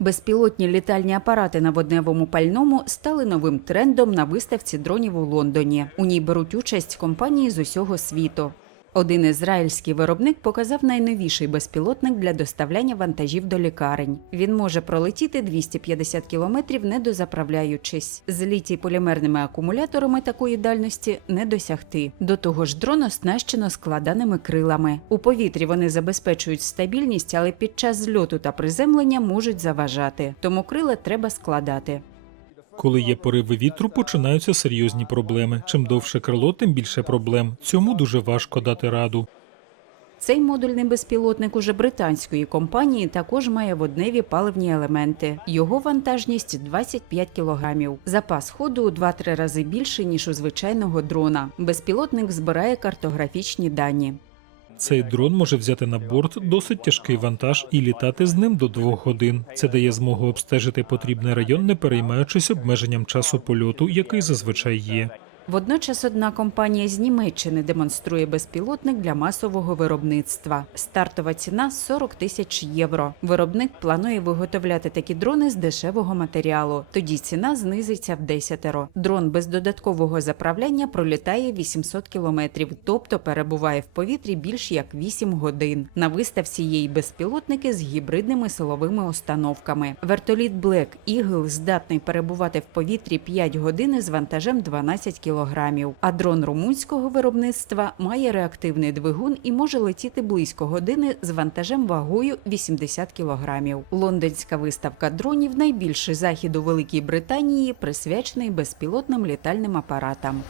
Безпілотні літальні апарати на водневому пальному стали новим трендом на виставці дронів у Лондоні. У ній беруть участь компанії з усього світу. Один ізраїльський виробник показав найновіший безпілотник для доставляння вантажів до лікарень. Він може пролетіти 250 кілометрів, не дозаправляючись. З полімерними акумуляторами такої дальності не досягти. До того ж, дрон оснащено складаними крилами. У повітрі вони забезпечують стабільність, але під час зльоту та приземлення можуть заважати. Тому крила треба складати. Коли є пориви вітру, починаються серйозні проблеми. Чим довше крило, тим більше проблем. Цьому дуже важко дати раду. Цей модульний безпілотник уже британської компанії також має водневі паливні елементи. Його вантажність 25 кілограмів. Запас ходу у 2-3 рази більший, ніж у звичайного дрона. Безпілотник збирає картографічні дані. Цей дрон може взяти на борт досить тяжкий вантаж і літати з ним до двох годин. Це дає змогу обстежити потрібний район, не переймаючись обмеженням часу польоту, який зазвичай є. Водночас одна компанія з Німеччини демонструє безпілотник для масового виробництва. Стартова ціна 40 тисяч євро. Виробник планує виготовляти такі дрони з дешевого матеріалу. Тоді ціна знизиться в десятеро. Дрон без додаткового заправляння пролітає 800 кілометрів, тобто перебуває в повітрі більш як 8 годин. На виставці є й безпілотники з гібридними силовими установками. Вертоліт Black Eagle здатний перебувати в повітрі 5 годин з вантажем 12 кілограмів. А дрон румунського виробництва має реактивний двигун і може летіти близько години з вантажем вагою 80 кілограмів. Лондонська виставка дронів найбільший захід у Великій Британії, присвячений безпілотним літальним апаратам.